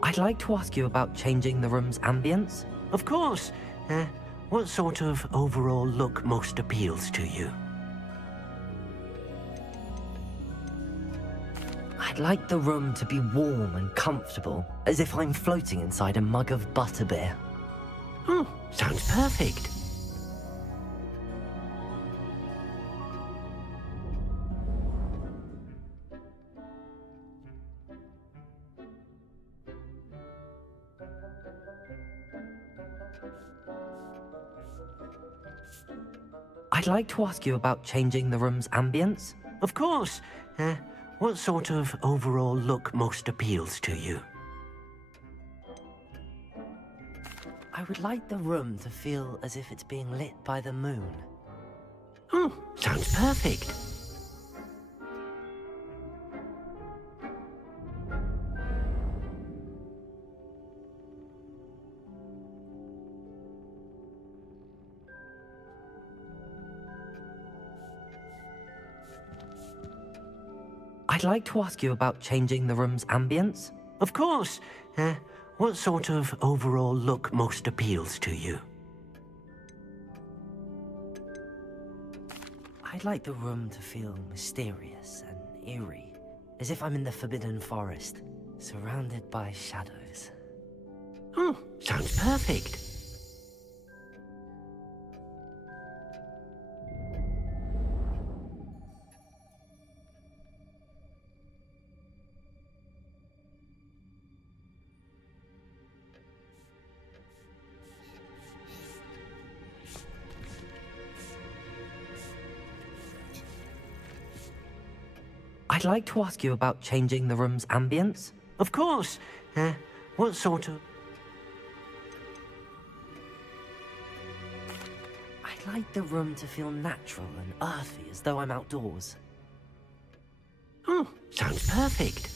I'd like to ask you about changing the room's ambience. Of course. What sort of overall look most appeals to you? I'd like the room to be warm and comfortable, as if I'm floating inside a mug of butterbeer. Oh, sounds perfect. I'd like to ask you about changing the room's ambience. Of course. What sort of overall look most appeals to you? I would like the room to feel as if it's being lit by the moon. Oh, sounds perfect. I'd like to ask you about changing the room's ambience. Of course. What sort of overall look most appeals to you? I'd like the room to feel mysterious and eerie, as if I'm in the Forbidden Forest, surrounded by shadows. Oh, sounds perfect. I'd like to ask you about changing the room's ambience. Of course. What sort of... I'd like the room to feel natural and earthy, as though I'm outdoors. Oh, sounds perfect.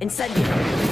Incendio!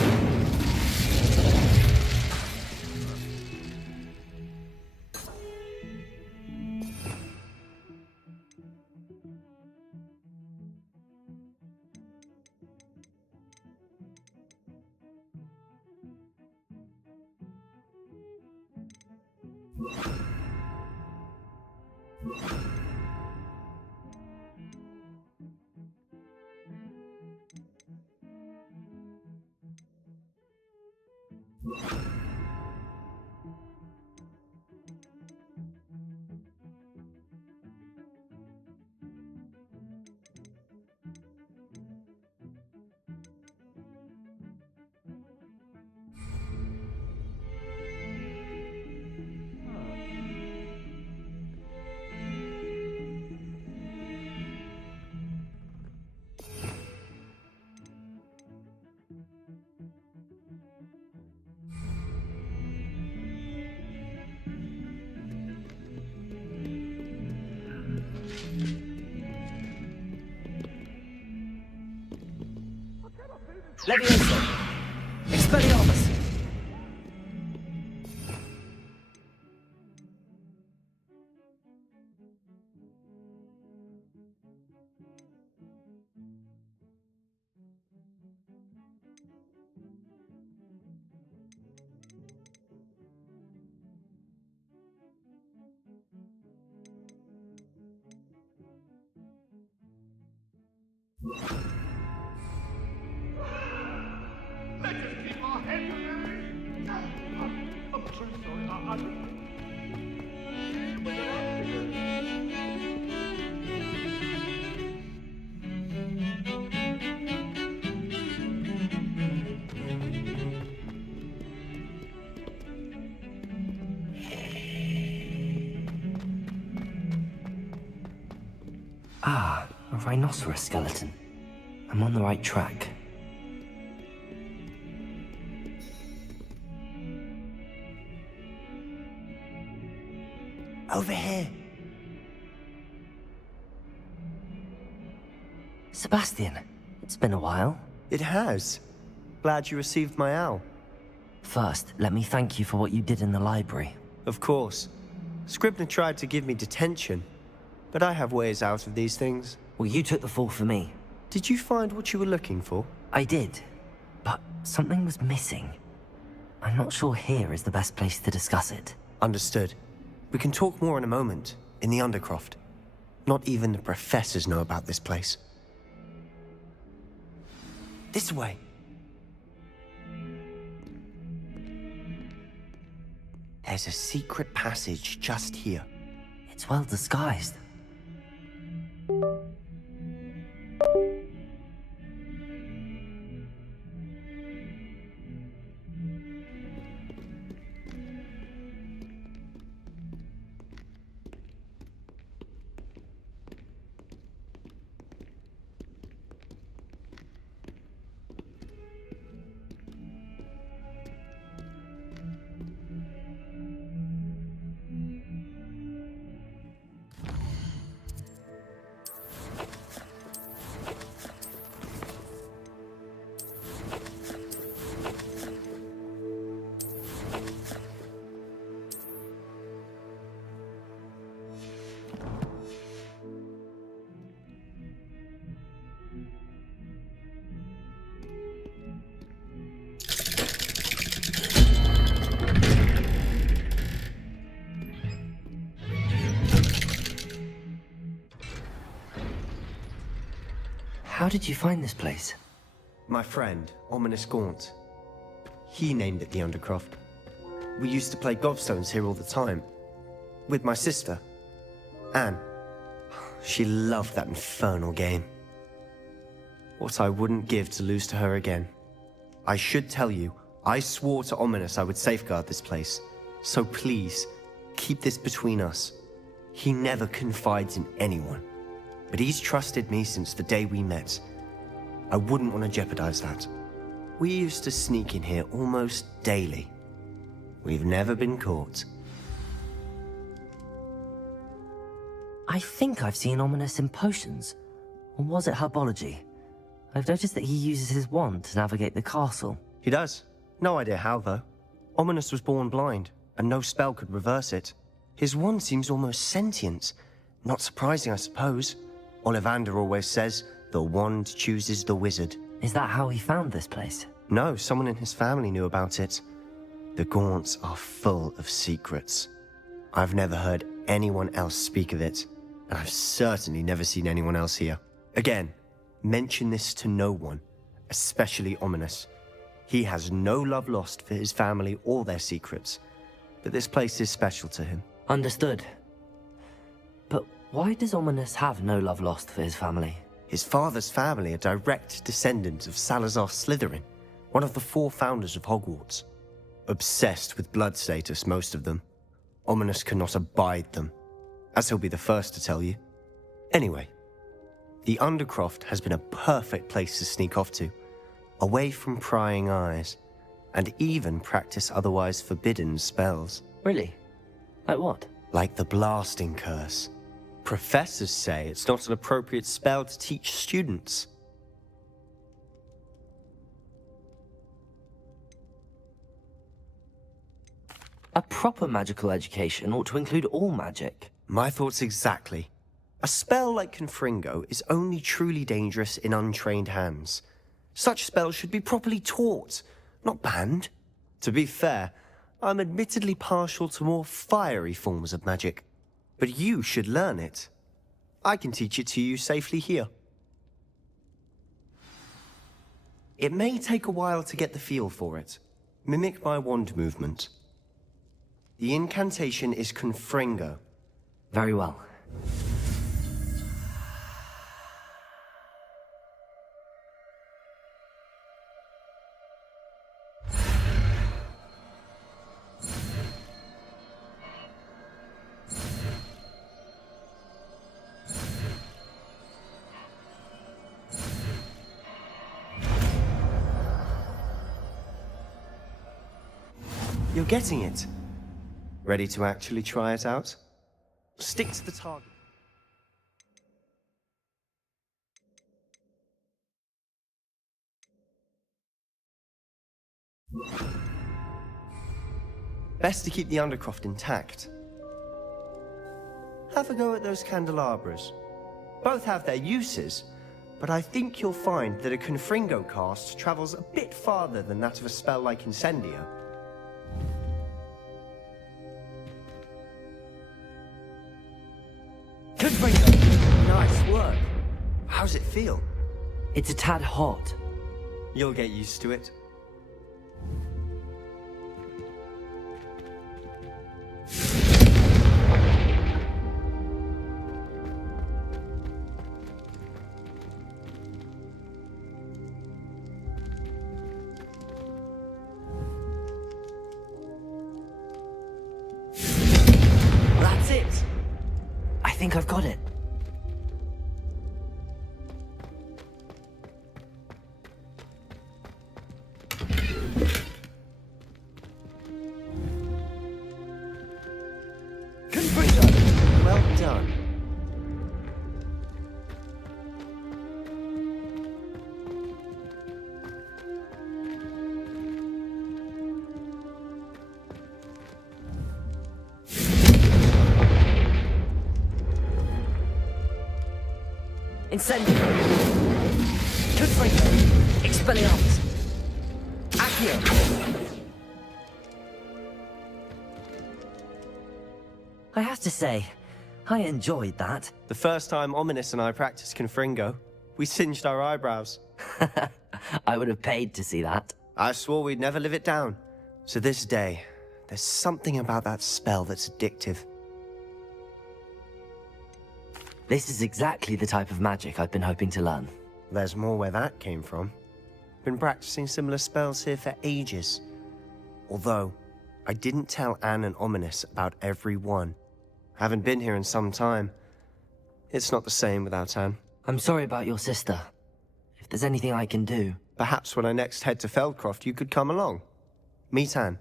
Leviosa! Expelliarmus! Ah, a rhinoceros skeleton. I'm on the right track. Over here. Sebastian, it's been a while. It has. Glad you received my owl. First, let me thank you for what you did in the library. Of course. Scribner tried to give me detention, but I have ways out of these things. Well, you took the fall for me. Did you find what you were looking for? I did, but something was missing. I'm not sure here is the best place to discuss it. Understood. We can talk more in a moment, in the Undercroft. Not even the professors know about this place. This way. There's a secret passage just here. It's well disguised. How did you find this place? My friend, Ominous Gaunt. He named it the Undercroft. We used to play gobstones here all the time. With my sister, Anne. She loved that infernal game. What I wouldn't give to lose to her again. I should tell you, I swore to Ominous I would safeguard this place. So please, keep this between us. He never confides in anyone. But he's trusted me since the day we met. I wouldn't want to jeopardize that. We used to sneak in here almost daily. We've never been caught. I think I've seen Ominous in potions. Or was it herbology? I've noticed that he uses his wand to navigate the castle. He does. No idea how, though. Ominous was born blind, and no spell could reverse it. His wand seems almost sentient. Not surprising, I suppose. Ollivander always says, the wand chooses the wizard. Is that how he found this place? No, someone in his family knew about it. The Gaunts are full of secrets. I've never heard anyone else speak of it, and I've certainly never seen anyone else here. Again, mention this to no one, especially Ominous. He has no love lost for his family or their secrets, but this place is special to him. Understood. But why does Ominous have no love lost for his family? His father's family are direct descendants of Salazar Slytherin, one of the 4 founders of Hogwarts. Obsessed with blood status, most of them. Ominous cannot abide them, as he'll be the first to tell you. Anyway, the Undercroft has been a perfect place to sneak off to, away from prying eyes, and even practice otherwise forbidden spells. Really? Like what? Like the blasting curse. Professors say it's not an appropriate spell to teach students. A proper magical education ought to include all magic. My thoughts exactly. A spell like Confringo is only truly dangerous in untrained hands. Such spells should be properly taught, not banned. To be fair, I'm admittedly partial to more fiery forms of magic. But you should learn it. I can teach it to you safely here. It may take a while to get the feel for it. Mimic my wand movement. The incantation is Confringo. Very well. You're getting it. Ready to actually try it out? Stick to the target. Best to keep the Undercroft intact. Have a go at those candelabras. Both have their uses, but I think you'll find that a Confringo cast travels a bit farther than that of a spell like Incendio. Nice work. How's it feel? It's a tad hot. You'll get used to it. That's it. I think I've got it. Well done. Incendio. Confringo. Expelliarmus. Accio. I have to say, I enjoyed that. The first time Ominous and I practiced Confringo, we singed our eyebrows. I would have paid to see that. I swore we'd never live it down. To this day, there's something about that spell that's addictive. This is exactly the type of magic I've been hoping to learn. There's more where that came from. Been practicing similar spells here for ages. Although, I didn't tell Anne and Ominous about every one. Haven't been here in some time. It's not the same without Anne. I'm sorry about your sister. If there's anything I can do... Perhaps when I next head to Feldcroft, you could come along. Meet Anne.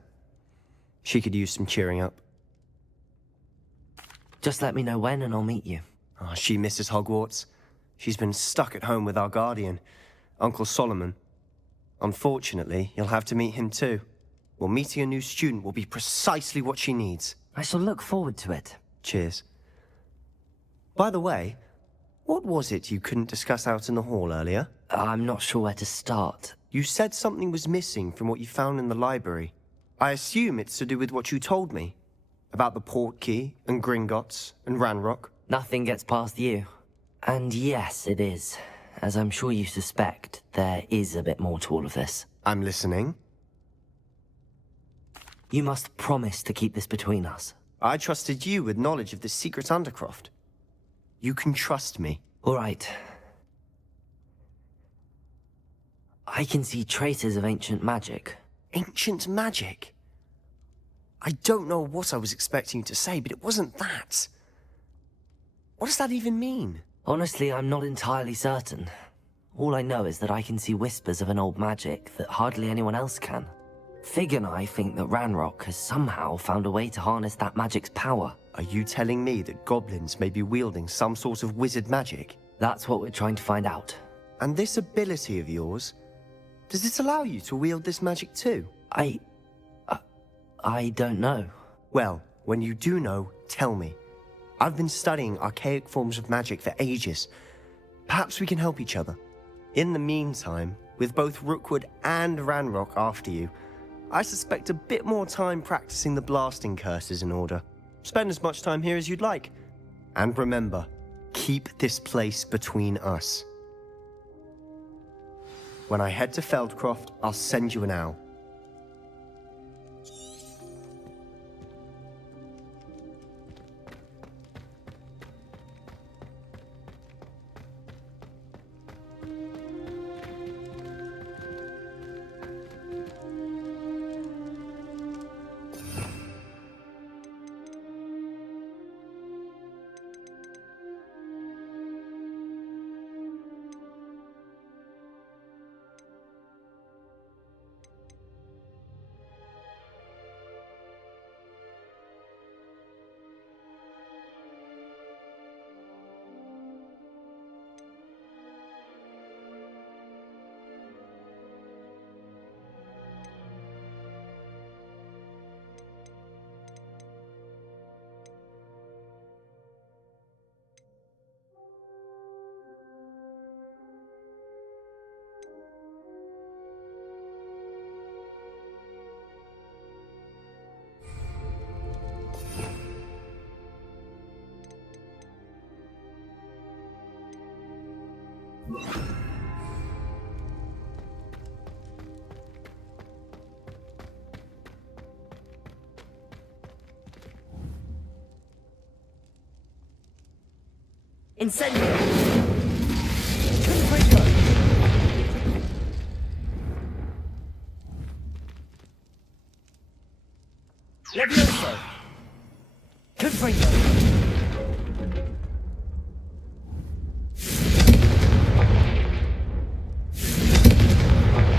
She could use some cheering up. Just let me know when and I'll meet you. Oh, she misses Hogwarts. She's been stuck at home with our guardian, Uncle Solomon. Unfortunately, you'll have to meet him too. Well, meeting a new student will be precisely what she needs. I shall look forward to it. Cheers. By the way, what was it you couldn't discuss out in the hall earlier? I'm not sure where to start. You said something was missing from what you found in the library. I assume it's to do with what you told me About the Portkey and Gringotts and Ranrock? Nothing gets past you. And yes, it is. As I'm sure you suspect, there is a bit more to all of this. I'm listening. You must promise to keep this between us. I trusted you with knowledge of the secret Undercroft. You can trust me. All right. I can see traces of ancient magic. Ancient magic? I don't know what I was expecting you to say, but it wasn't that. What does that even mean? Honestly, I'm not entirely certain. All I know is that I can see whispers of an old magic that hardly anyone else can. Fig and I think that Ranrock has somehow found a way to harness that magic's power. Are you telling me that goblins may be wielding some sort of wizard magic? That's what we're trying to find out. And this ability of yours, does it allow you to wield this magic too? I don't know. Well, when you do know, tell me. I've been studying archaic forms of magic for ages. Perhaps we can help each other. In the meantime, with both Rookwood and Ranrock after you, I suspect a bit more time practicing the blasting curse is in order. Spend as much time here as you'd like. And remember, keep this place between us. When I head to Feldcroft, I'll send you an owl. Incendio! Levioso! Confringo!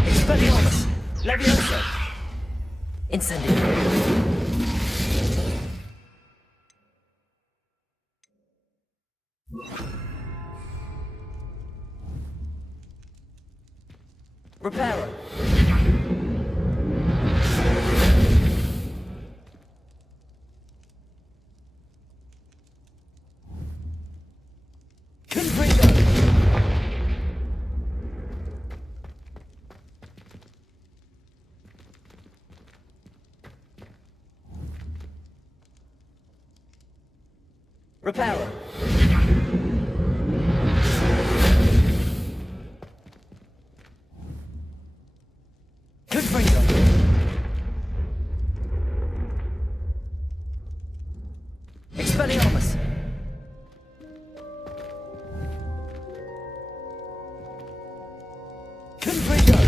Expelliarmus! Levioso! Incendio! Reparo! Confringo! Reparo! Confringo! Expelliarmus! Confringo!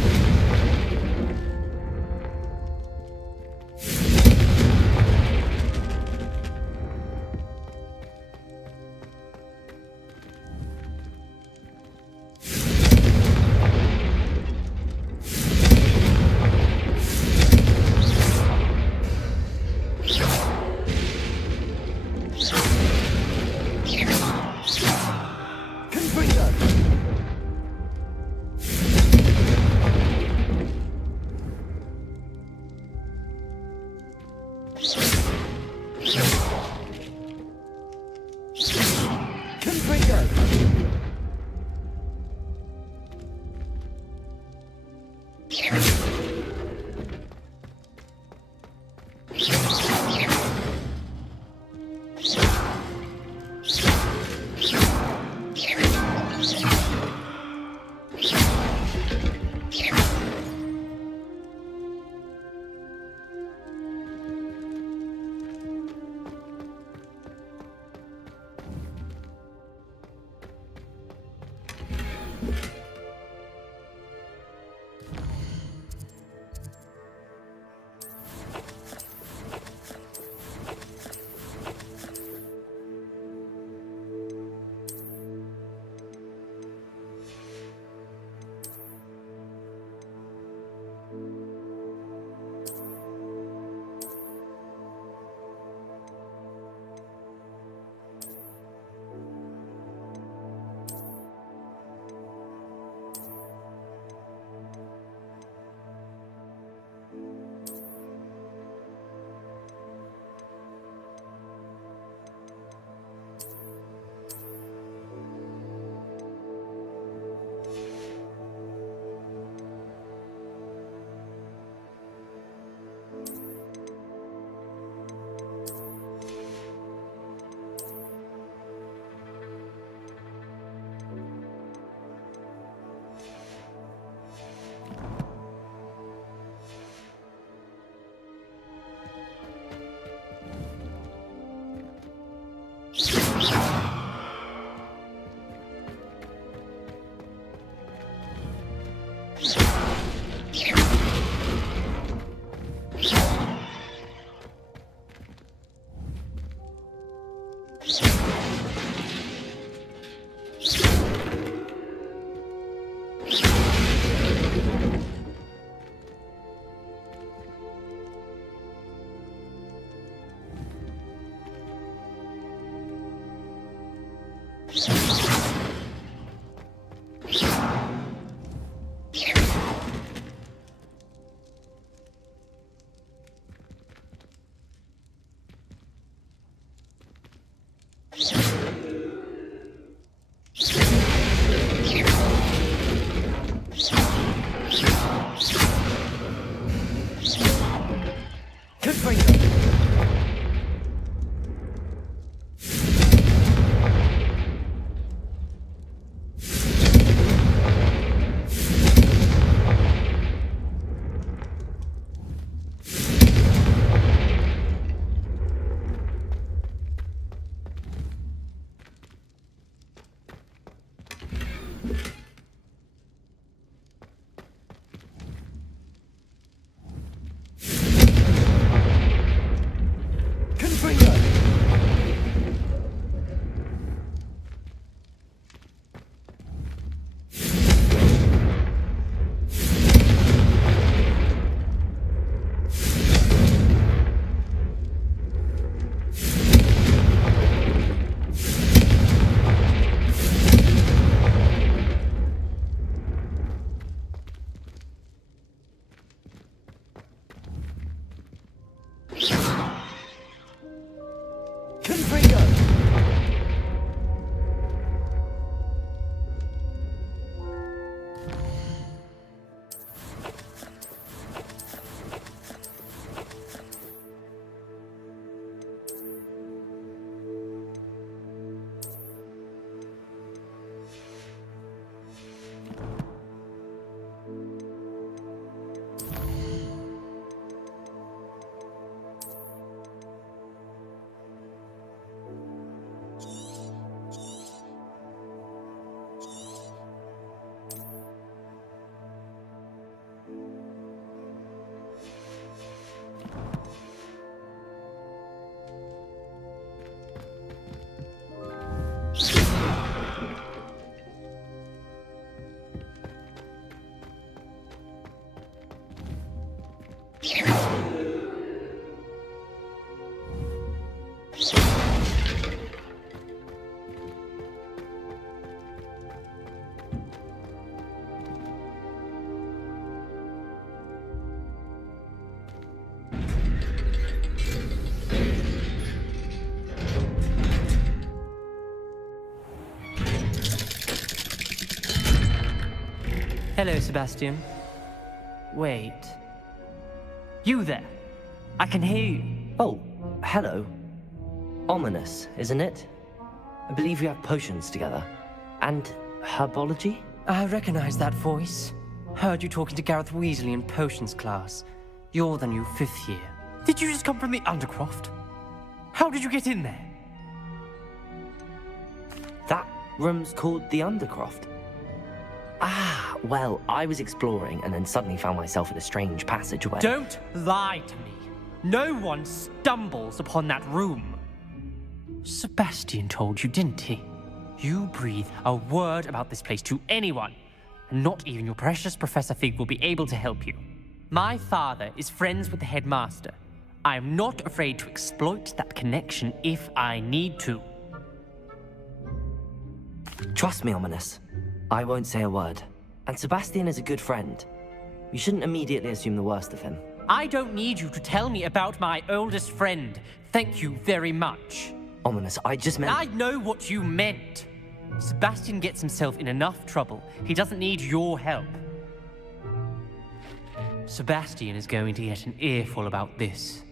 Hello, Sebastian. Wait. You there? I can hear you. Oh, hello. Ominous, isn't it? I believe we have potions together. And herbology? I recognize that voice. Heard you talking to Gareth Weasley in potions class. You're the new 5th year. Did you just come from the Undercroft? How did you get in there? That room's called the Undercroft. Ah, well, I was exploring and then suddenly found myself in a strange passageway. Don't lie to me. No one stumbles upon that room. Sebastian told you, didn't he? You breathe a word about this place to anyone, and not even your precious Professor Fig will be able to help you. My father is friends with the headmaster. I am not afraid to exploit that connection if I need to. Trust me, Ominous. I won't say a word. And Sebastian is a good friend. You shouldn't immediately assume the worst of him. I don't need you to tell me about my oldest friend. Thank you very much. Ominous, I just meant... I know what you meant. Sebastian gets himself in enough trouble. He doesn't need your help. Sebastian is going to get an earful about this.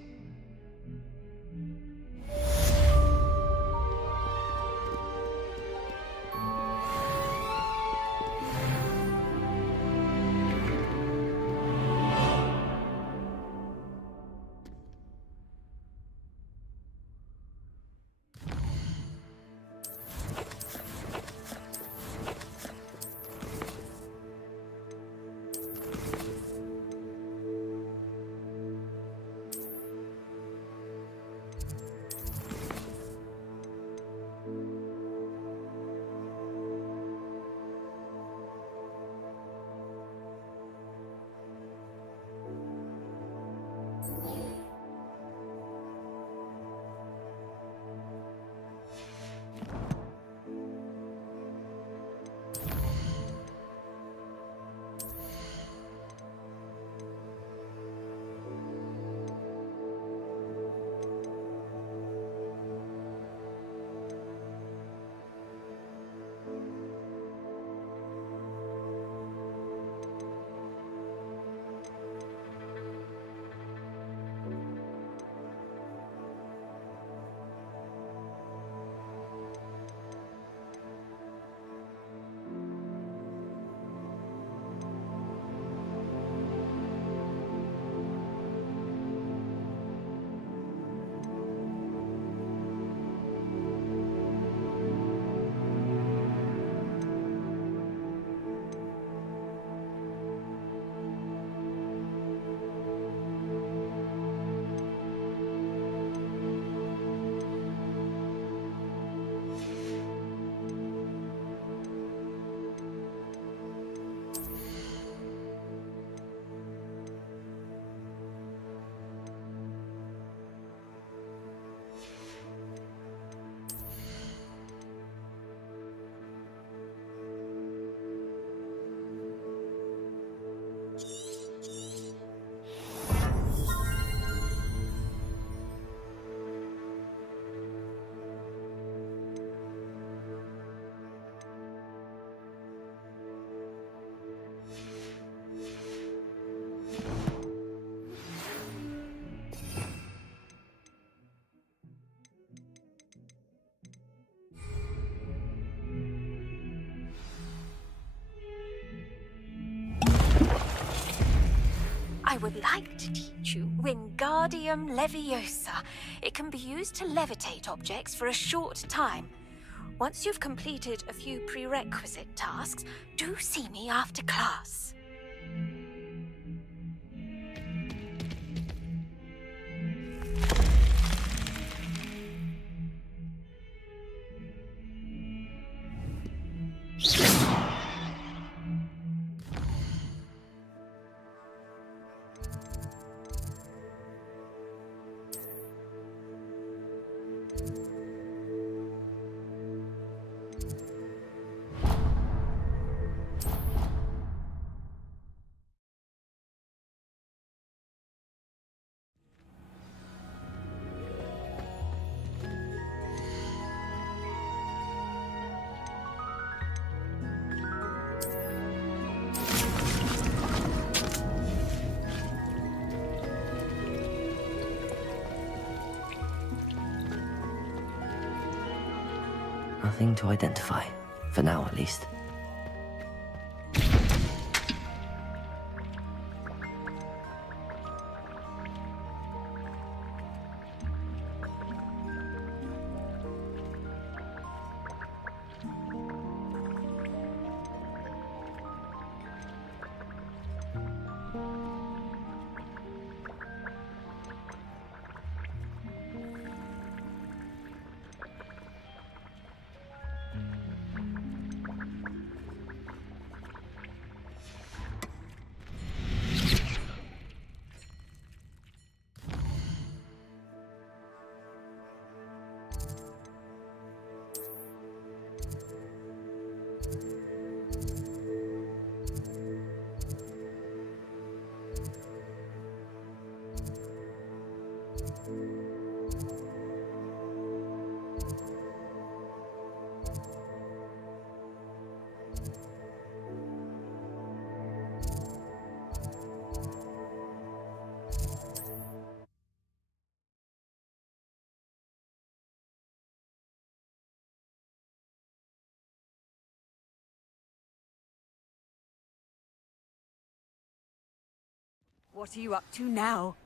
would like to teach you Wingardium Leviosa. It can be used to levitate objects for a short time. Once you've completed a few prerequisite tasks, do see me after class. Nothing to identify, for now at least. What are you up to now?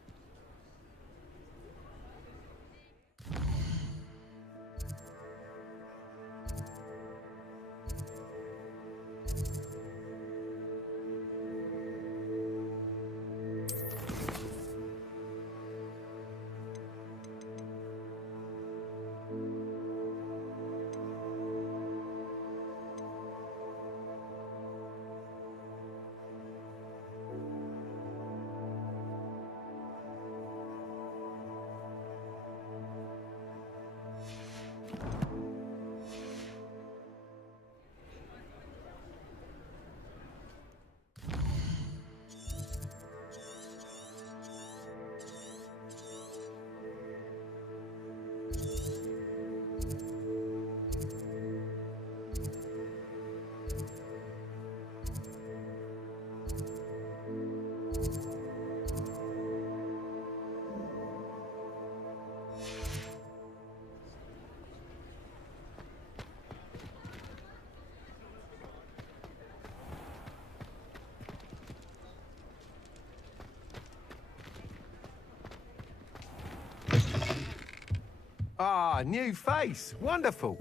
Ah, new face. Wonderful.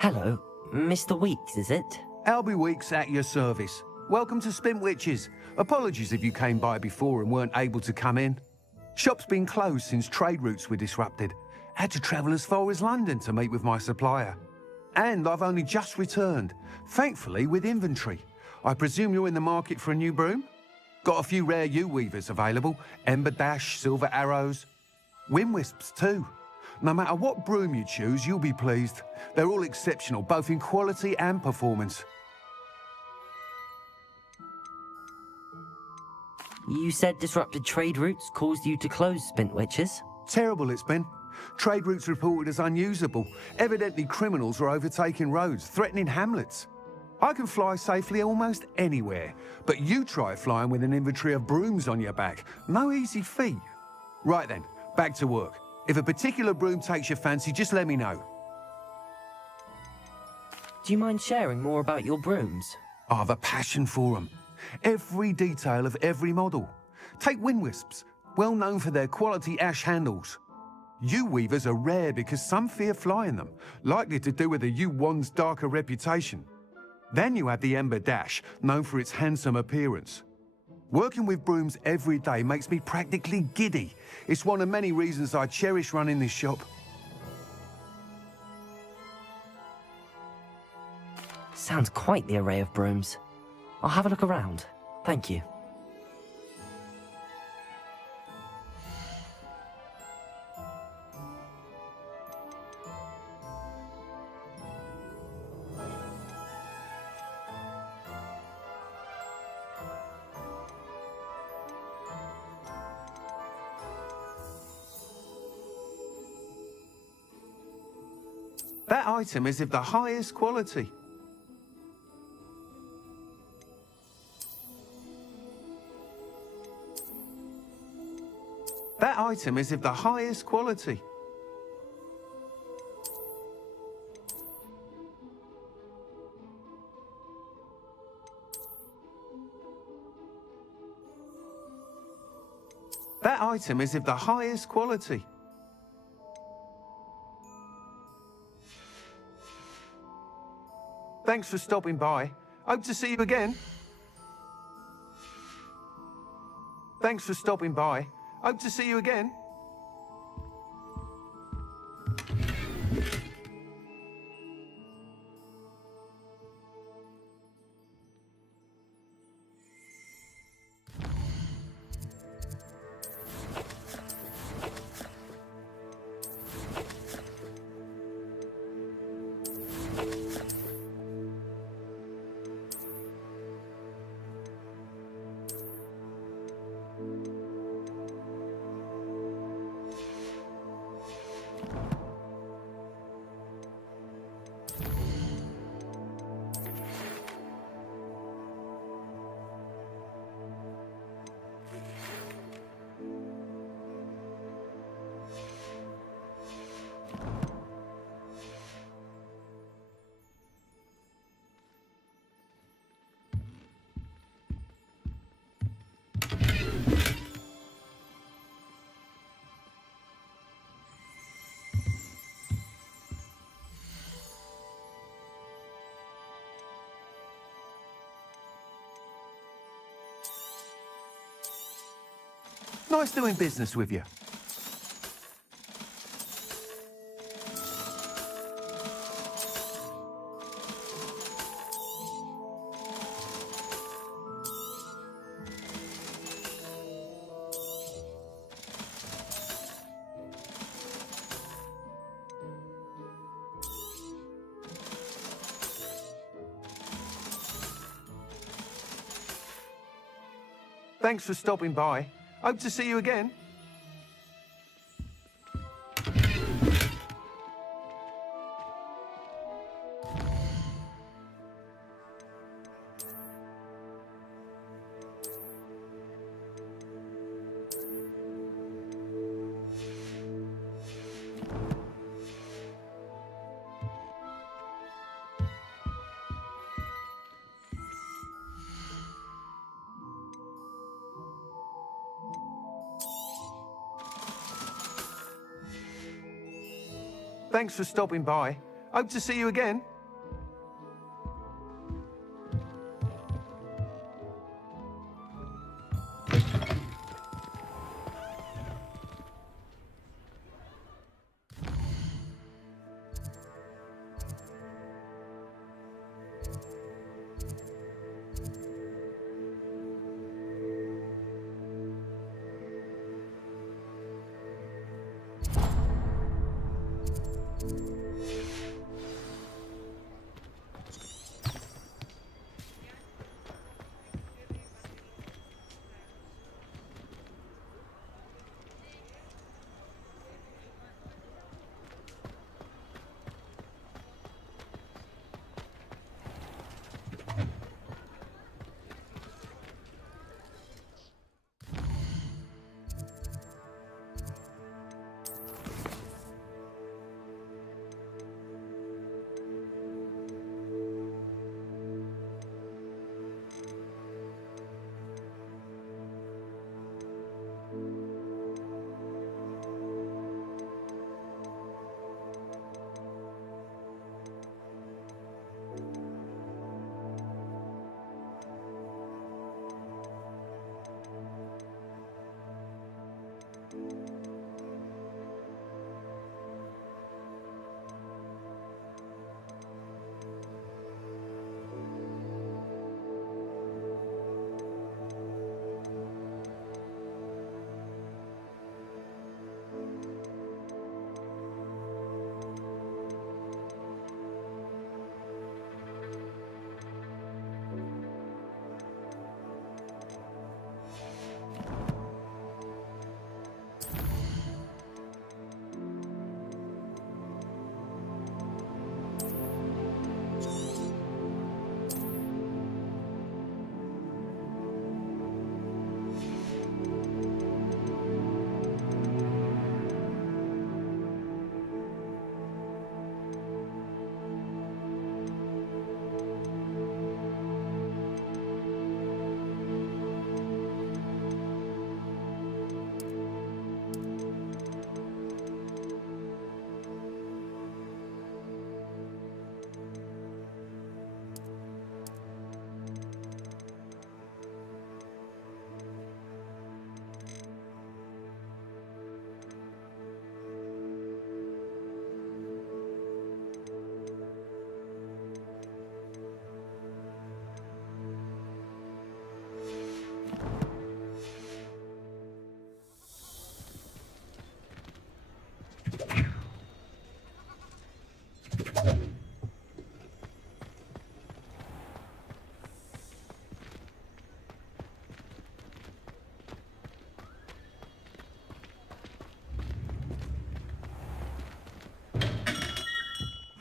Hello, Mr. Weeks, is it? Albie Weeks at your service. Welcome to Spintwitches. Apologies if you came by before and weren't able to come in. Shop's been closed since trade routes were disrupted. Had to travel as far as London to meet with my supplier. And I've only just returned, thankfully with inventory. I presume you're in the market for a new broom? Got a few rare U-weavers available. Ember Dash, Silver Arrows. Wind Wisps too. No matter what broom you choose, you'll be pleased. They're all exceptional, both in quality and performance. You said disrupted trade routes caused you to close Spintwitches? Terrible it's been. Trade routes reported as unusable. Evidently criminals were overtaking roads, threatening hamlets. I can fly safely almost anywhere, but you try flying with an inventory of brooms on your back. No easy feat. Right then, back to work. If a particular broom takes your fancy, just let me know. Do you mind sharing more about your brooms? I have a passion for them. Every detail of every model. Take wind wisps, well known for their quality ash handles. Yew weavers are rare because some fear flying them, likely to do with the yew wand's darker reputation. Then you have the ember dash, known for its handsome appearance. Working with brooms every day makes me practically giddy. It's one of many reasons I cherish running this shop. Sounds quite the array of brooms. I'll have a look around. Thank you. That item is of the highest quality. That item is of the highest quality. That item is of the highest quality. Thanks for stopping by. Hope to see you again. Thanks for stopping by. Hope to see you again. Nice doing business with you. Thanks for stopping by. Hope to see you again. Thanks for stopping by. Hope to see you again.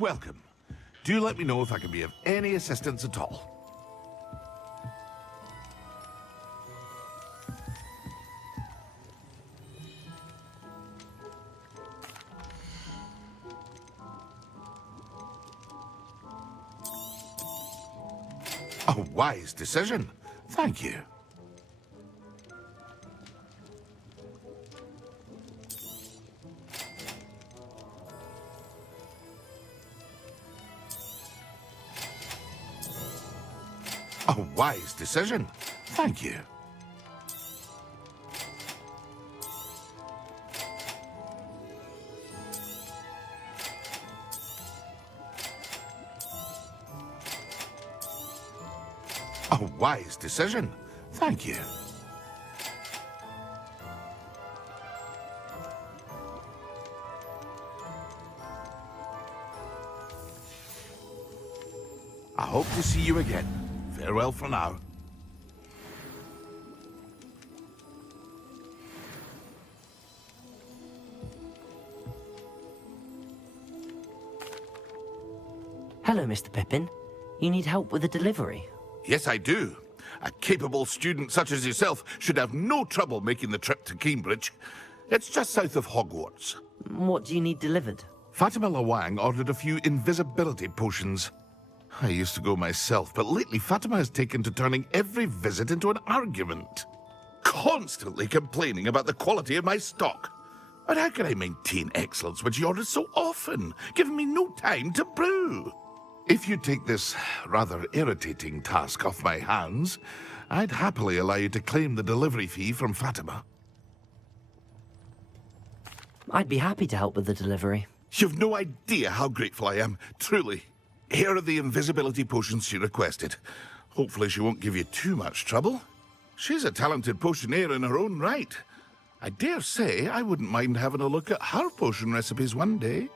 Welcome. Do let me know if I can be of any assistance at all. A wise decision. Thank you. A wise decision. Thank you. A wise decision. Thank you. I hope to see you again. Farewell for now. Hello, Mr. Pippin. You need help with a delivery? Yes, I do. A capable student such as yourself should have no trouble making the trip to Cambridge. It's just south of Hogwarts. What do you need delivered? Fatima Lawang ordered a few invisibility potions. I used to go myself, but lately Fatima has taken to turning every visit into an argument. Constantly complaining about the quality of my stock. But how can I maintain excellence when she orders so often, giving me no time to brew? If you take this rather irritating task off my hands, I'd happily allow you to claim the delivery fee from Fatima. I'd be happy to help with the delivery. You've no idea how grateful I am, truly. Here are the invisibility potions she requested. Hopefully she won't give you too much trouble. She's a talented potioneer in her own right. I dare say I wouldn't mind having a look at her potion recipes one day.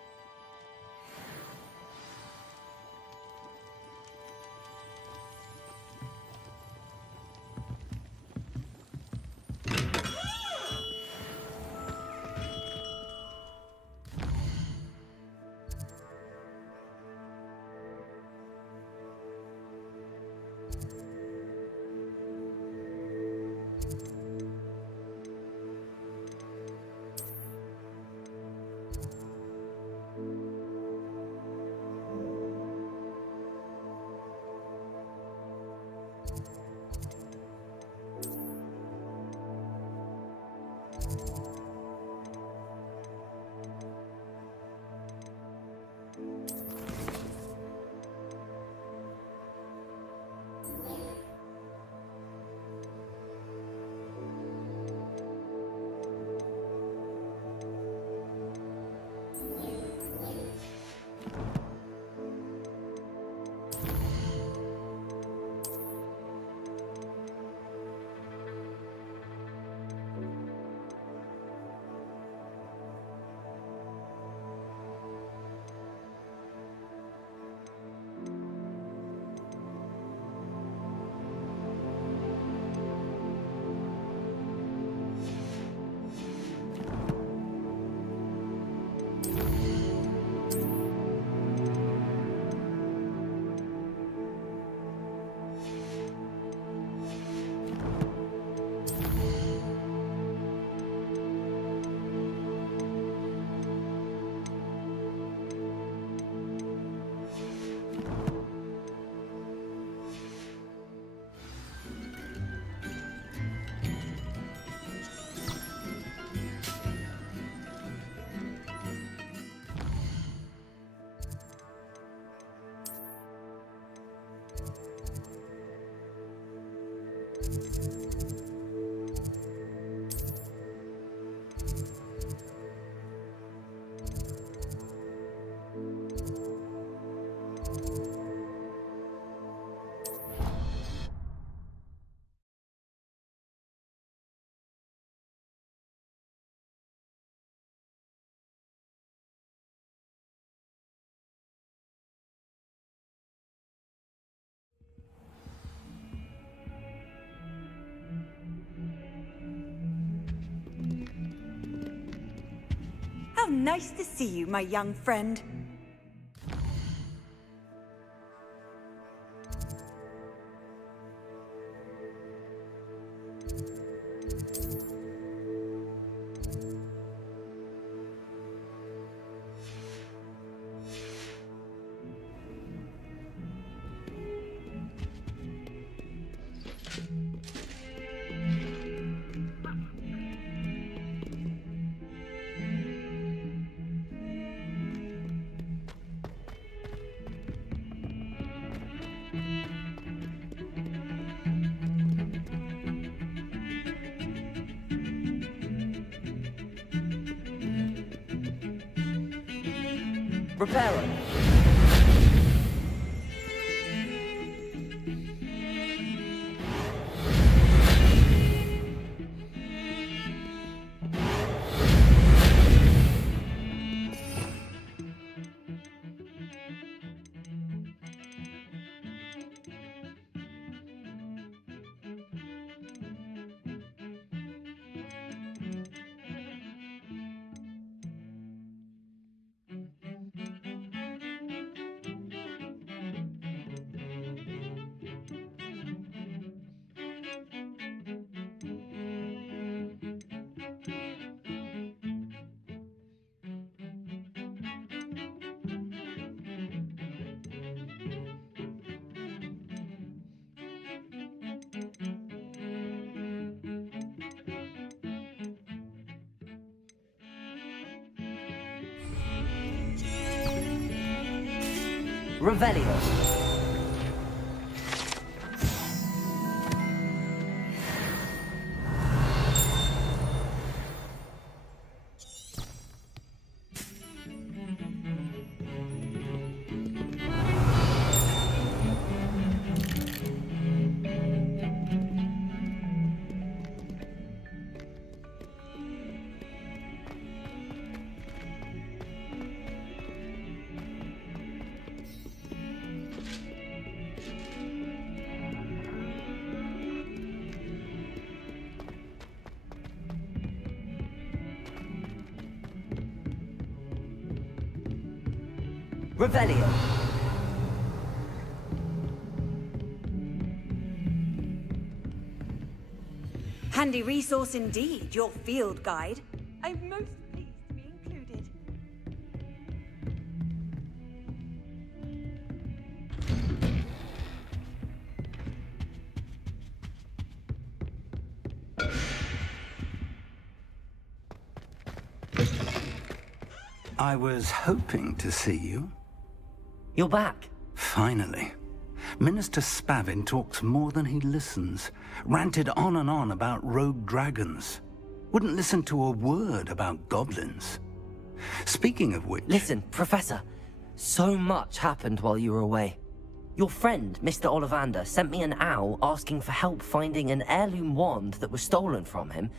How nice to see you, my young friend. Reparo. Revelio. Revelio. Handy resource indeed, your field guide. I'm most pleased to be included. I was hoping to see you. You're back. Finally. Minister Spavin talks more than he listens. Ranted on and on about rogue dragons. Wouldn't listen to a word about goblins. Speaking of which... Listen, Professor. So much happened while you were away. Your friend, Mr. Ollivander, sent me an owl asking for help finding an heirloom wand that was stolen from him.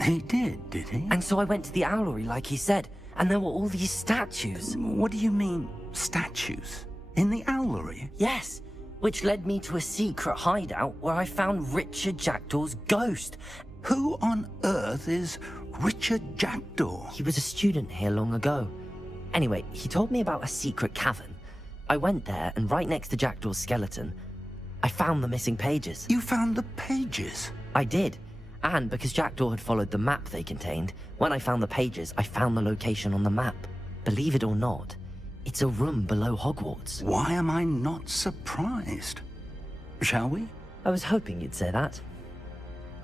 He did he? And so I went to the owlery like he said, and there were all these statues. What do you mean, statues? In the owlery? Yes, which led me to a secret hideout where I found Richard Jackdaw's ghost. Who on earth is Richard Jackdaw? He was a student here long ago. Anyway, he told me about a secret cavern. I went there, and right next to Jackdaw's skeleton, I found the missing pages. You found the pages? I did. And because Jackdaw had followed the map they contained, when I found the pages, I found the location on the map. Believe it or not, it's a room below Hogwarts. Why am I not surprised? Shall we? I was hoping you'd say that.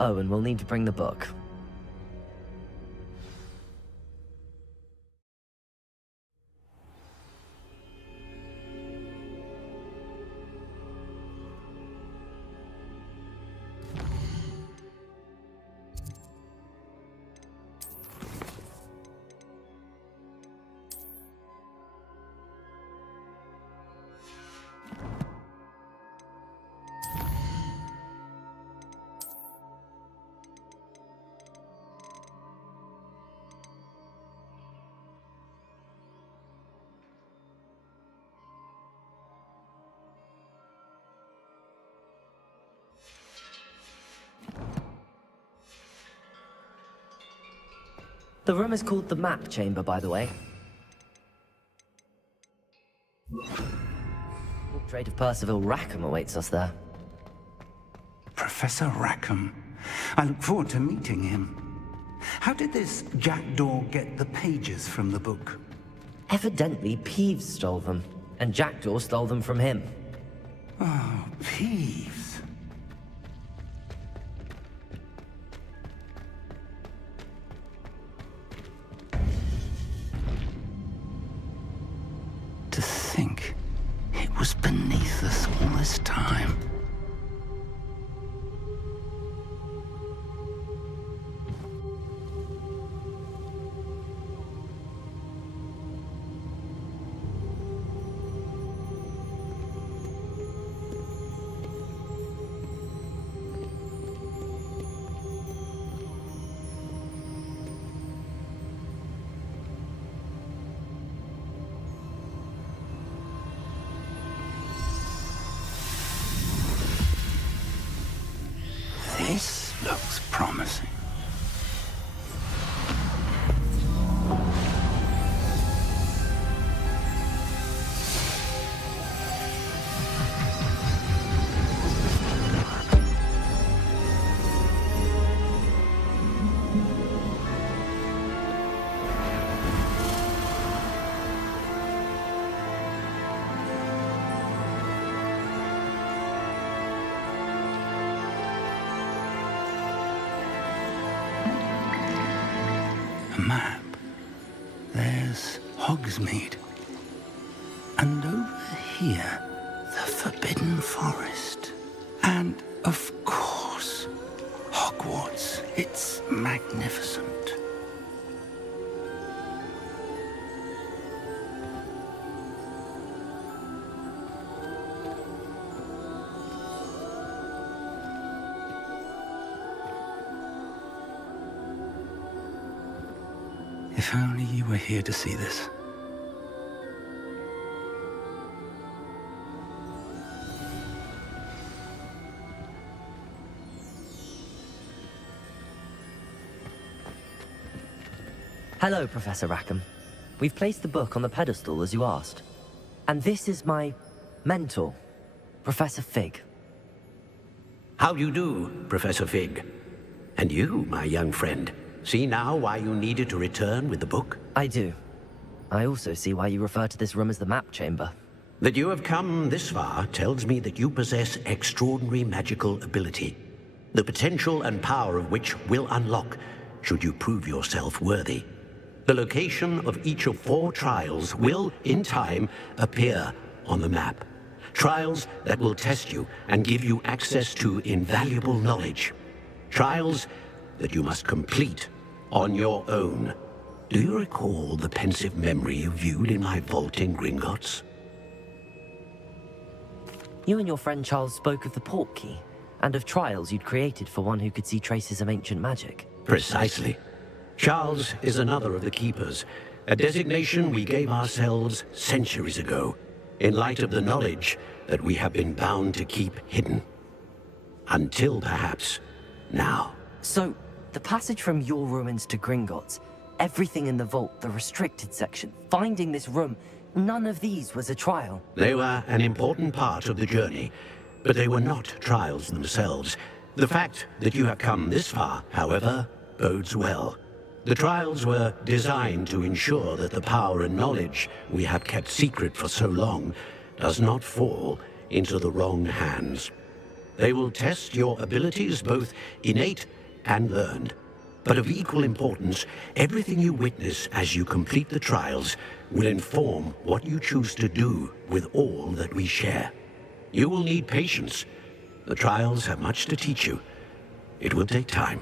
Oh, and we'll need to bring the book. The room is called the Map Chamber, by the way. Portrait of Percival Rackham awaits us there. Professor Rackham. I look forward to meeting him. How did this jackdaw get the pages from the book? Evidently, Peeves stole them, and Jackdaw stole them from him. Oh, Peeves. To think it was beneath us all this time. This looks promising. A map. There's Hogsmeade. And over here, the Forbidden Forest. And, of course, Hogwarts. It's magnificent. If only you were here to see this. Hello, Professor Rackham. We've placed the book on the pedestal as you asked. And this is my mentor, Professor Fig. How do you do, Professor Fig? And you, my young friend, see now why you needed to return with the book? I do. I also see why you refer to this room as the Map Chamber. That you have come this far tells me that you possess extraordinary magical ability, the potential and power of which will unlock should you prove yourself worthy. The location of each of 4 trials will, in time, appear on the map. Trials that will test you and give you access to invaluable knowledge. Trials that you must complete on your own. Do you recall the pensive memory you viewed in my vault in Gringotts? You and your friend Charles spoke of the Portkey, and of trials you'd created for one who could see traces of ancient magic. Precisely. Charles is another of the Keepers, a designation we gave ourselves centuries ago, in light of the knowledge that we have been bound to keep hidden. Until perhaps now. So, the passage from your ruins to Gringotts, everything in the vault, the restricted section, finding this room, none of these was a trial. They were an important part of the journey, but they were not trials themselves. The fact that you have come this far, however, bodes well. The trials were designed to ensure that the power and knowledge we have kept secret for so long does not fall into the wrong hands. They will test your abilities, both innate and learned. But of equal importance, everything you witness as you complete the trials will inform what you choose to do with all that we share. You will need patience. The trials have much to teach you. It will take time.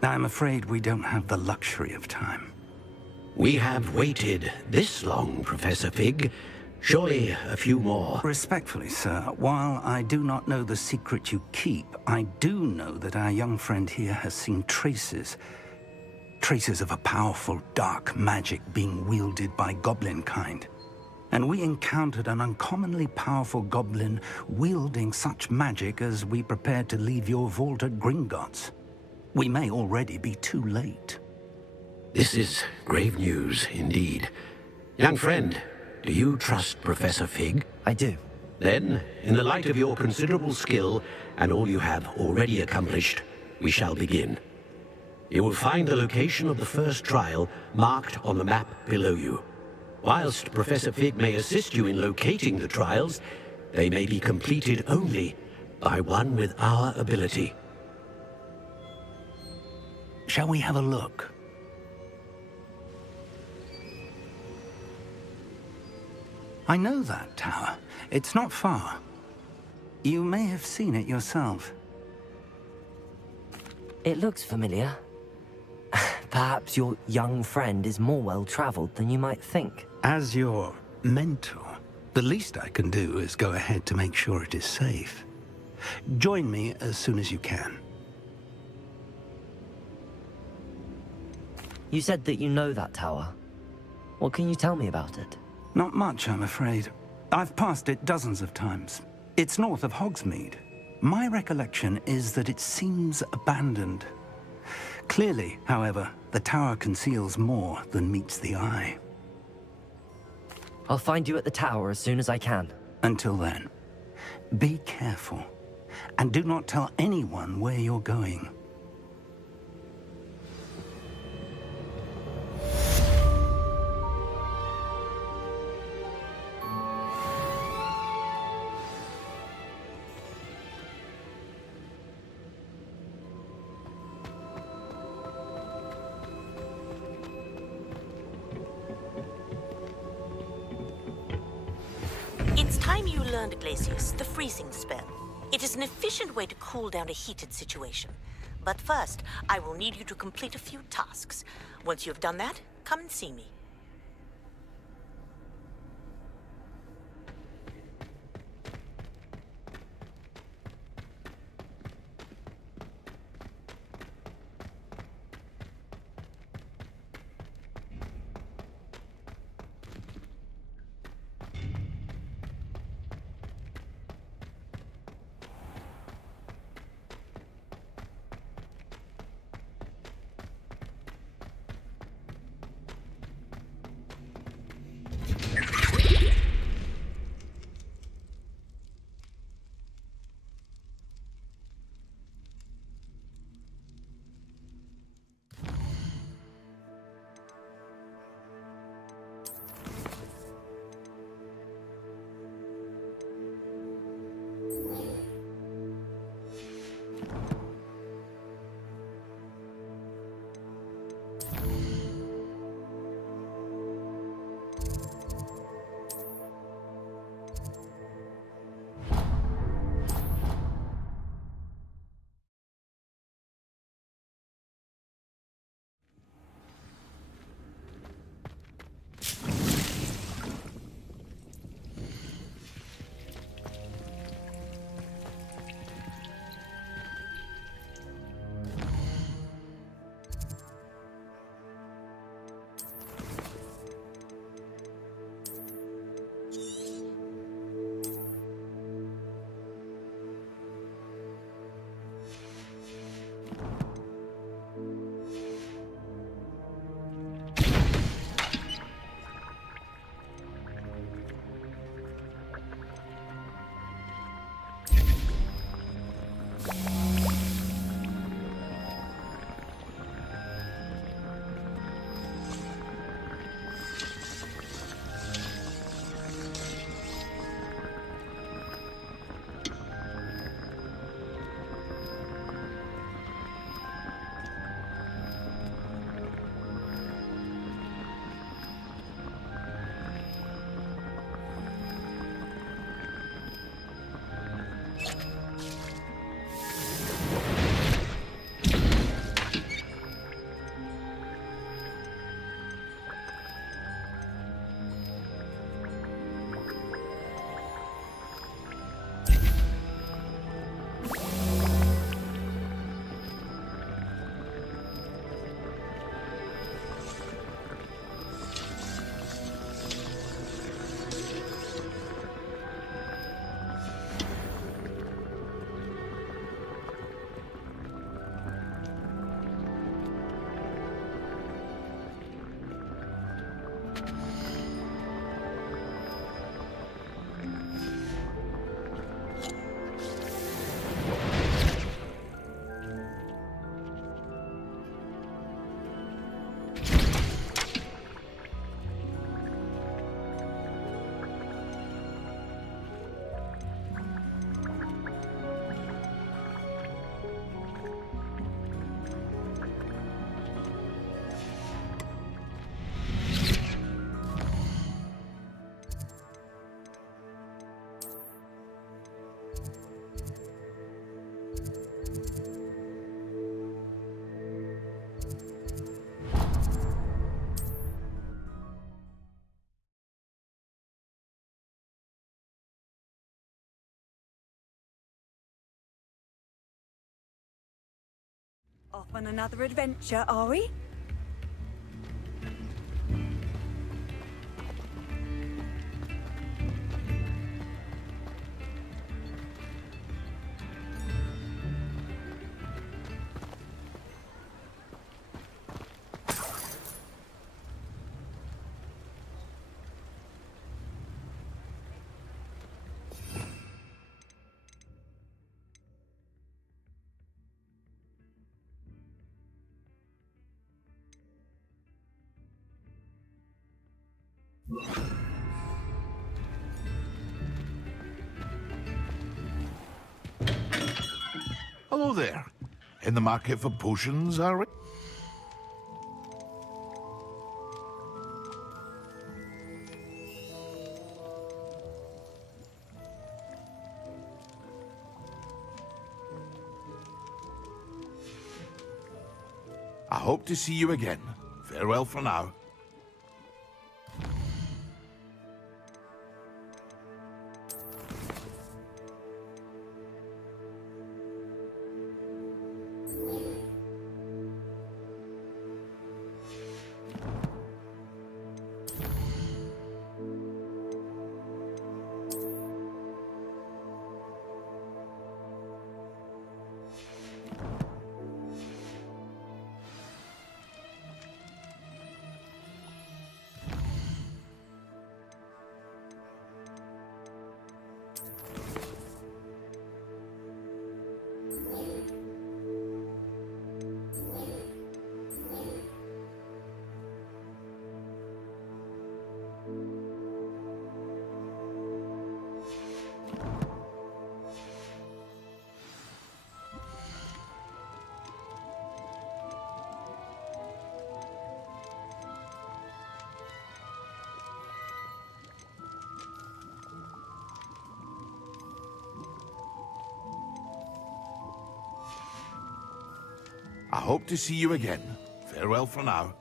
I'm afraid we don't have the luxury of time. We have waited this long, Professor Fig. Surely a few more. Respectfully, sir, while I do not know the secret you keep, I do know that our young friend here has seen traces of a powerful dark magic being wielded by goblin kind. And we encountered an uncommonly powerful goblin wielding such magic as we prepared to leave your vault at Gringotts. We may already be too late. This is grave news indeed. Young friend, do you trust Professor Fig? I do. Then, in the light of your considerable skill and all you have already accomplished, we shall begin. You will find the location of the first trial marked on the map below you. Whilst Professor Fig may assist you in locating the trials, they may be completed only by one with our ability. Shall we have a look? I know that tower. It's not far. You may have seen it yourself. It looks familiar. Perhaps your young friend is more well-traveled than you might think. As your mentor, the least I can do is go ahead to make sure it is safe. Join me as soon as you can. You said that you know that tower. What can you tell me about it? Not much, I'm afraid. I've passed it dozens of times. It's north of Hogsmeade. My recollection is that it seems abandoned. Clearly, however, the tower conceals more than meets the eye. I'll find you at the tower as soon as I can. Until then, be careful, and do not tell anyone where you're going. It's time you learned, Glacius, the freezing spell. It is an efficient way to cool down a heated situation. But first, I will need you to complete a few tasks. Once you've done that, come and see me. Off on another adventure, are we? Hello there. In the market for potions, are we? I hope to see you again. Farewell for now. I hope to see you again. Farewell for now.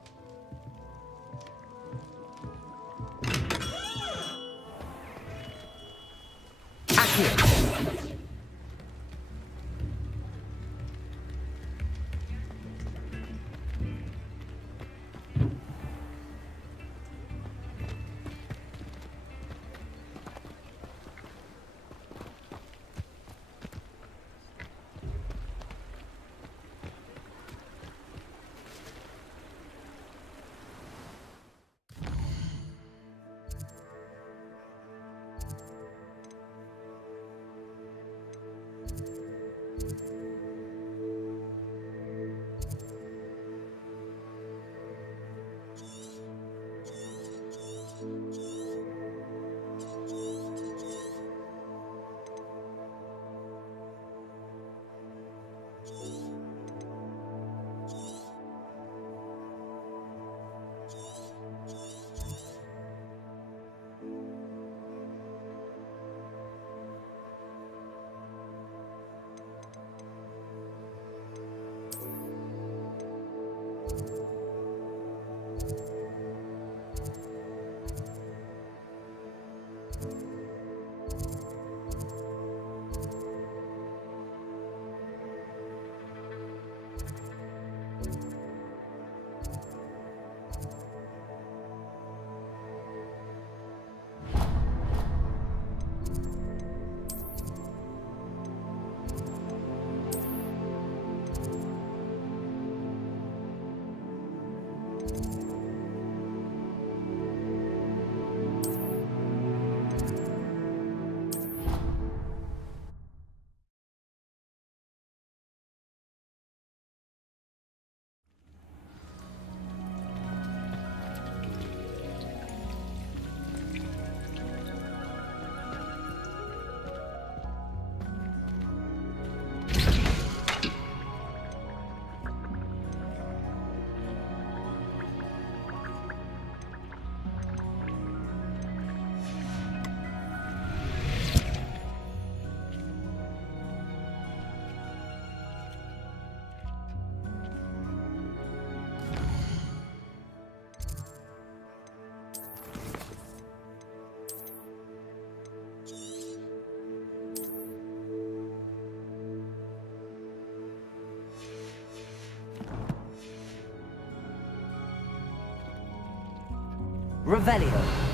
Revelio.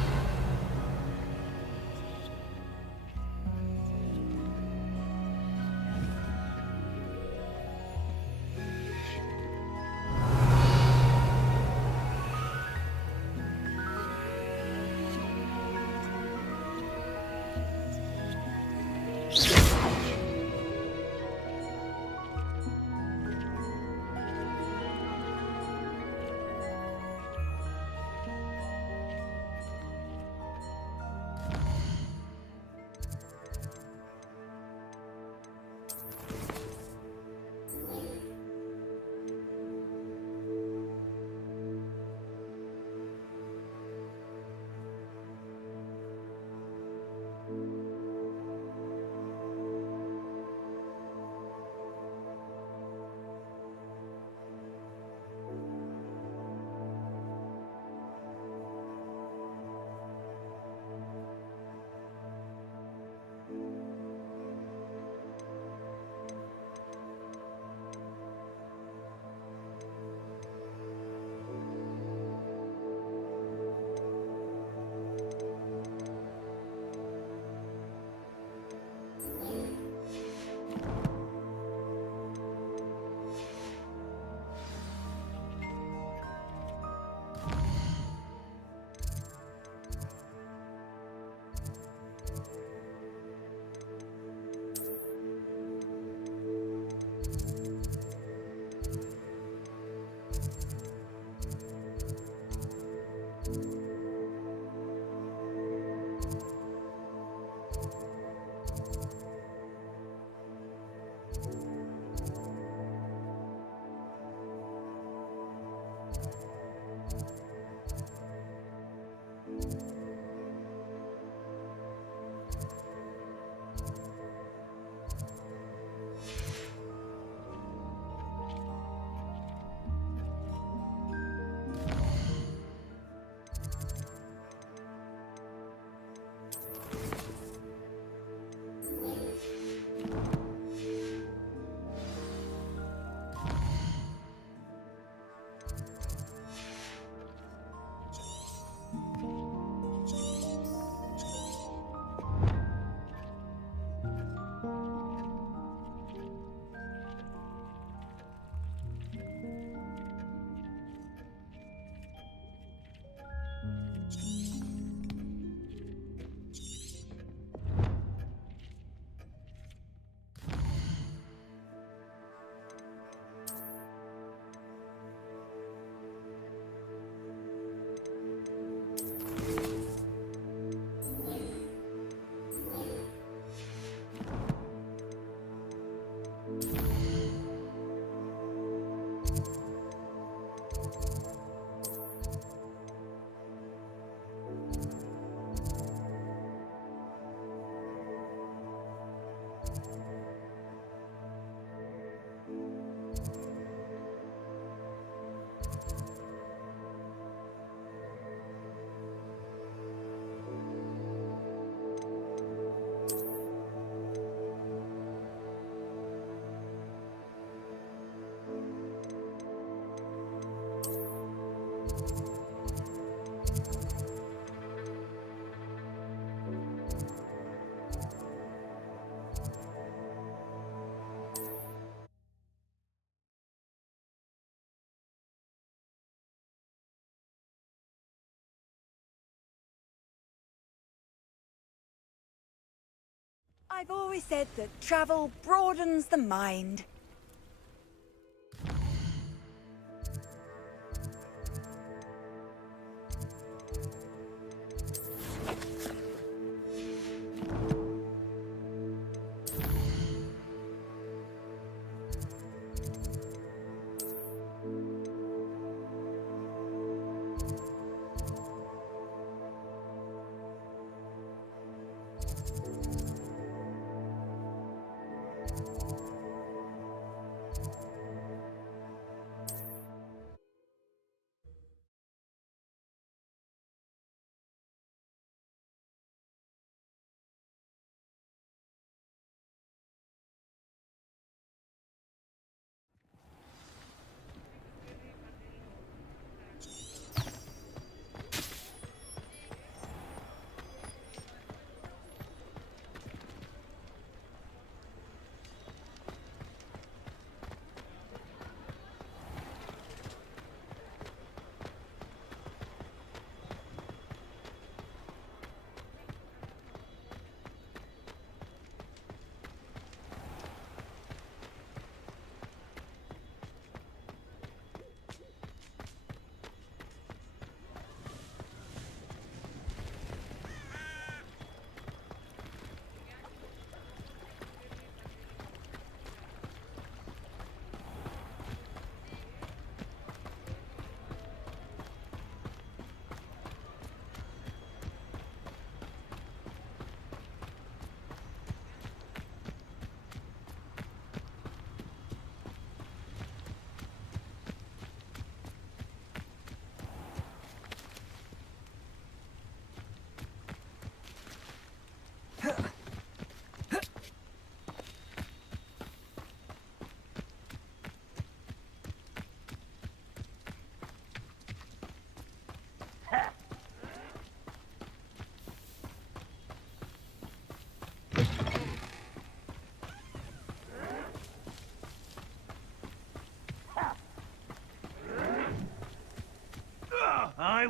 I've always said that travel broadens the mind.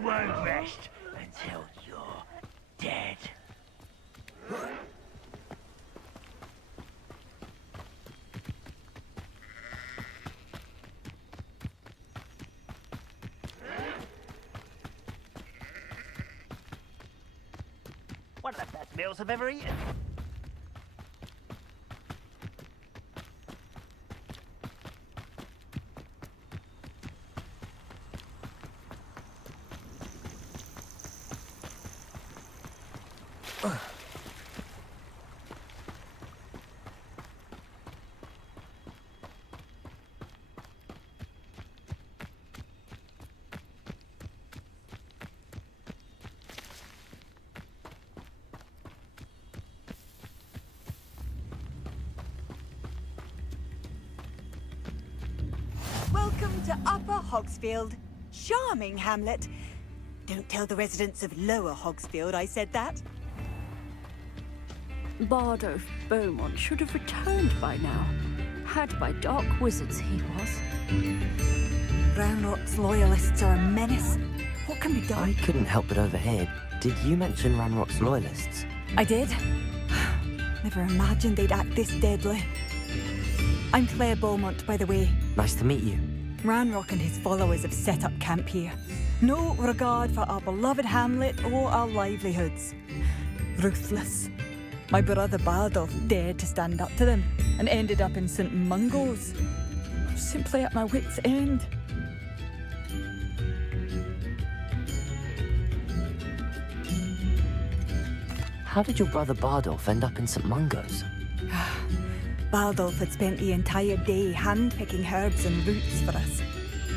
won't rest until you're dead. One of the best meals I've ever eaten. Welcome to Upper Hogsfield. Charming hamlet. Don't tell the residents of Lower Hogsfield I said that. Bardolph Beaumont should have returned by now. Had by dark wizards he was. Ranrock's loyalists are a menace. What can be done? I couldn't help but overhear. Did you mention Ranrock's loyalists? I did. Never imagined they'd act this deadly. I'm Claire Beaumont, by the way. Nice to meet you. Ranrock and his followers have set up camp here. No regard for our beloved hamlet or our livelihoods. Ruthless. My brother Bardolph dared to stand up to them and ended up in St. Mungo's. Simply at my wit's end. How did your brother Bardolph end up in St. Mungo's? Bardolph had spent the entire day hand-picking herbs and roots for us.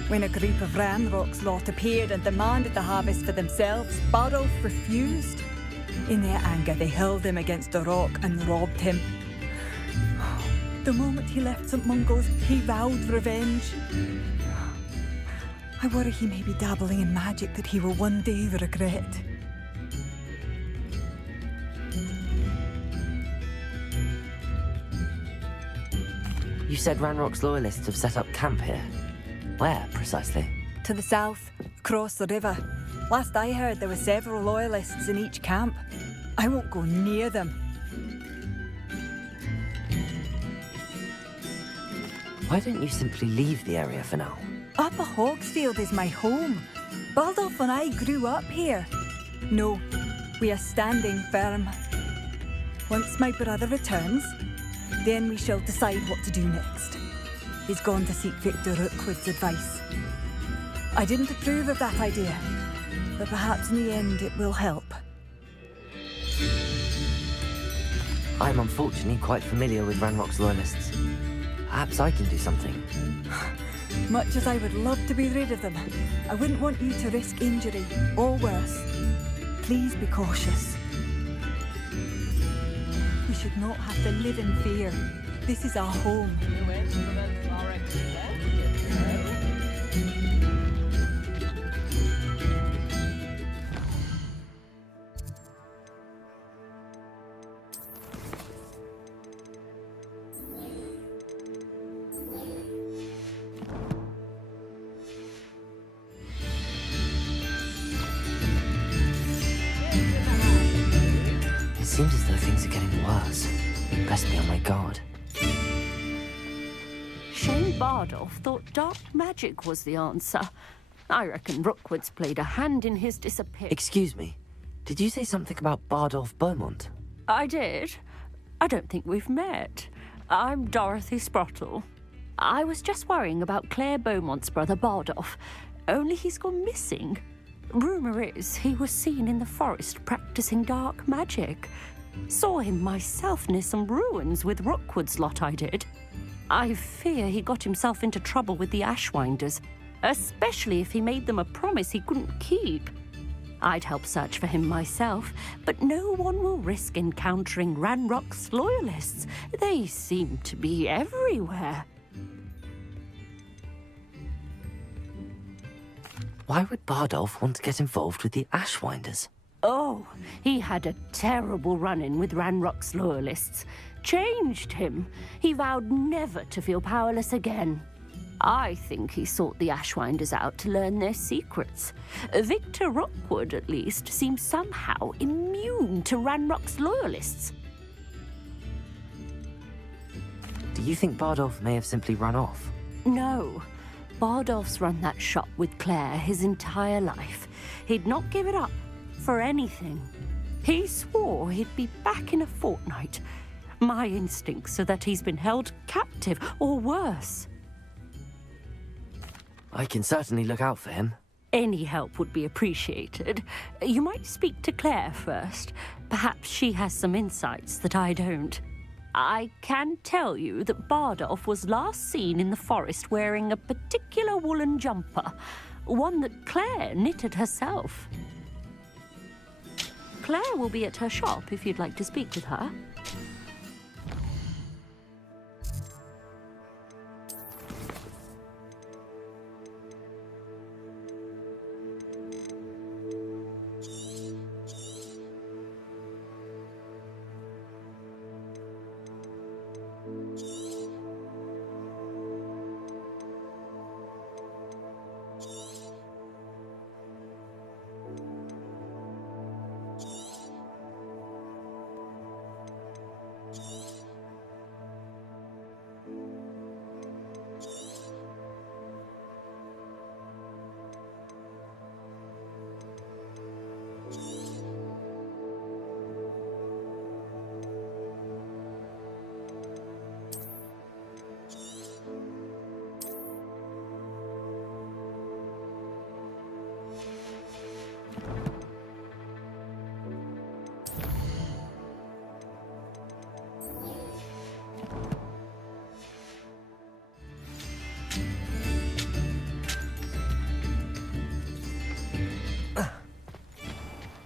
When a group of Ranrock's lot appeared and demanded the harvest for themselves, Bardolph refused. In their anger, they hurled him against a rock and robbed him. The moment he left St. Mungo's, he vowed revenge. I worry he may be dabbling in magic that he will one day regret. You said Ranrock's loyalists have set up camp here. Where, precisely? To the south, across the river. Last I heard, there were several loyalists in each camp. I won't go near them. Why don't you simply leave the area for now? Upper Hogsfield is my home. Bardolph and I grew up here. No, we are standing firm. Once my brother returns, then we shall decide what to do next. He's gone to seek Victor Rookwood's advice. I didn't approve of that idea, but perhaps in the end it will help. I'm unfortunately quite familiar with Ranrock's loyalists. Perhaps I can do something. Much as I would love to be rid of them, I wouldn't want you to risk injury, or worse. Please be cautious. We should not have to live in fear. This is our home. Seems as though things are getting worse. Best be on my guard. Shane Bardolph thought dark magic was the answer. I reckon Rookwood's played a hand in his disappearance. Excuse me. Did you say something about Bardolph Beaumont? I did. I don't think we've met. I'm Dorothy Sprottle. I was just worrying about Claire Beaumont's brother Bardolph. Only he's gone missing. Rumour is he was seen in the forest practicing dark magic. Saw him myself near some ruins with Rookwood's lot I did. I fear he got himself into trouble with the Ashwinders, especially if he made them a promise he couldn't keep. I'd help search for him myself, but no one will risk encountering Ranrock's loyalists. They seem to be everywhere. Why would Bardolph want to get involved with the Ashwinders? Oh, he had a terrible run-in with Ranrock's loyalists. Changed him. He vowed never to feel powerless again. I think he sought the Ashwinders out to learn their secrets. Victor Rockwood, at least, seems somehow immune to Ranrock's loyalists. Do you think Bardolph may have simply run off? No. Bardolph's run that shop with Claire his entire life. He'd not give it up for anything. He swore he'd be back in a fortnight. My instincts are that he's been held captive, or worse. I can certainly look out for him. Any help would be appreciated. You might speak to Claire first. Perhaps she has some insights that I don't. I can tell you that Bardolph was last seen in the forest wearing a particular woolen jumper, one that Claire knitted herself. Claire will be at her shop if you'd like to speak with her.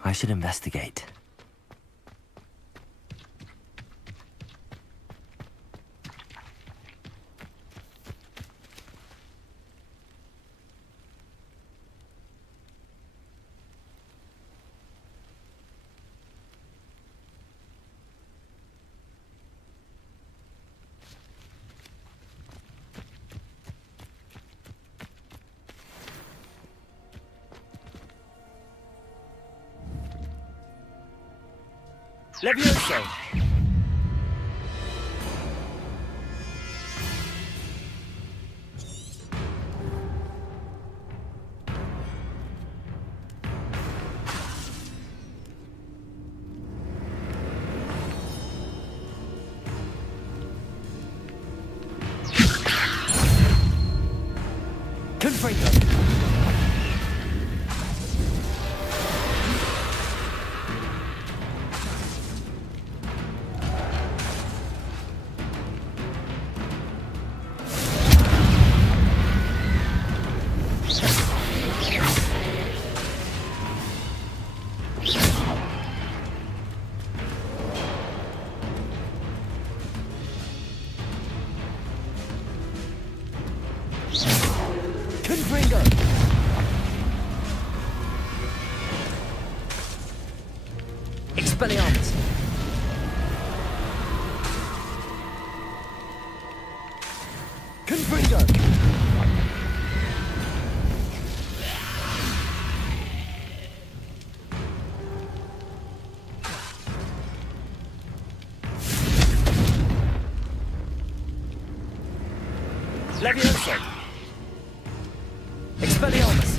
I should investigate. Levioso! Confringo! Confringo! Expelliarmus! Confringo! Levioso! Expelliarmus!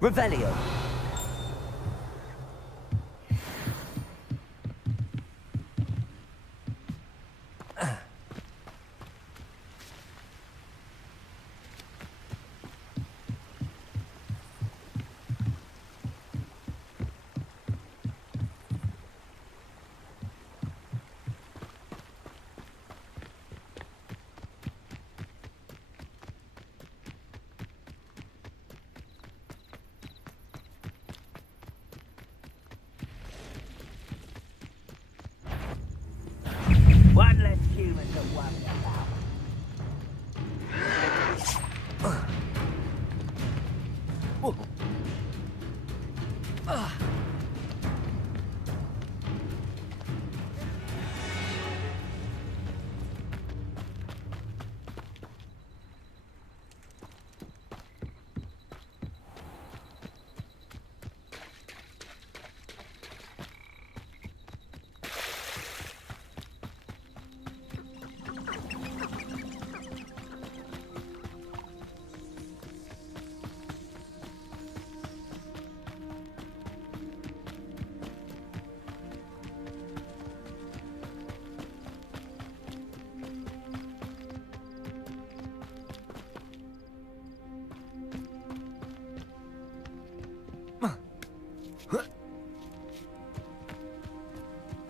Revelio. One less human to worry about.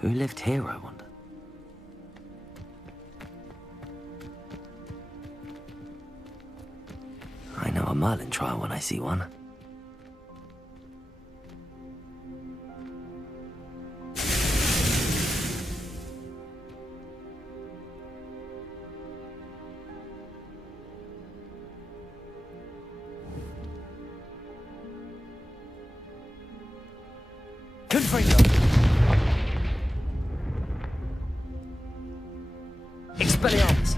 Who lived here, I wonder? I know a Merlin trial when I see one. Confringo. Expelliarmus.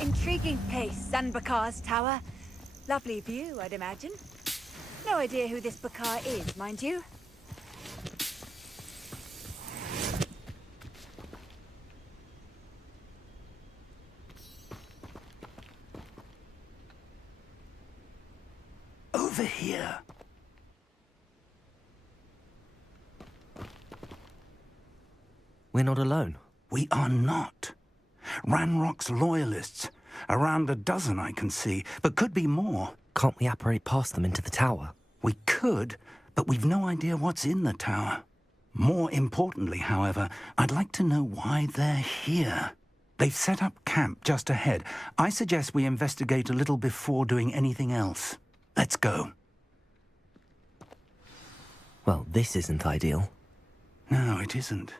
Intriguing place, Zanbakar's tower. Lovely view, I'd imagine. No idea who this Bakar is, mind you. Over here. We're not alone. We are not. Ranrock's loyalists. Around a dozen I can see, but could be more. Can't we apparate past them into the tower? We could, but we've no idea what's in the tower. More importantly, however, I'd like to know why they're here. They've set up camp just ahead. I suggest we investigate a little before doing anything else. Let's go. Well, this isn't ideal. No, it isn't.